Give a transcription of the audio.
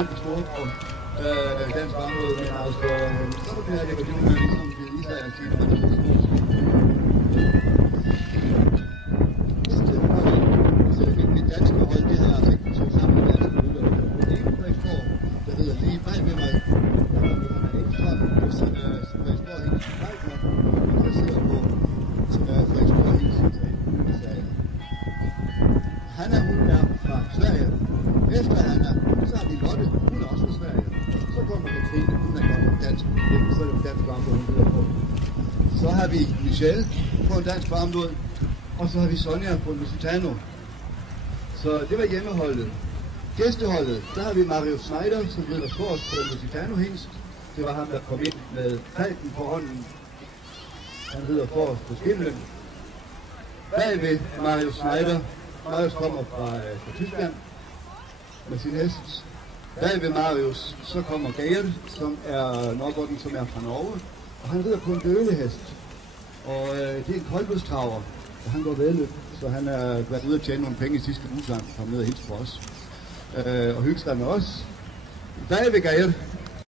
Michelle på Storbrug, dansk område, men altså, så er det jo ligesom givet Israel til, at man er små. Så er det mit danske hold, det har altså ikke kunnet sammen med danske udøvere. Det er ikke Frederiksborg, der hedder lige bag ved mig, der har Johanna Ekstrøm, som Frederiksborg Hendes Leitner, og jeg sidder på, som er Frederiksborg Hendes USA. Hanna, hun er fra Sverige. Efter Hanna, så har vi Lotte, hun er også fra Sverige. Så kommer Katrine, hun er gammel dansk, så er det dansk varmbåd, hun hedder på. Så har vi Michelle på en dansk varmbåd, og så har vi Sonja på en Lusitano. Så det var hjemmeholdet. Gæsteholdet, der har vi Mario Schneider, som rider forrest på en Lusitano-hingst. Det var ham, der kom ind med falken på hånden. Han rider forrest på skimlen. Bagved Mario Schneider. Marius kommer fra Tyskland med sin hest. Bagved Marius, så kommer Gert, som er Norrbotten, som er fra Norge. Og han rider på en dølehest. Og det er en koldblodstraver, og han går vedløb. Så han har været ude at tjene nogle penge i sidste uge, så han kom ned og hilse på os. Og hygge sig med os. Bagved Gert,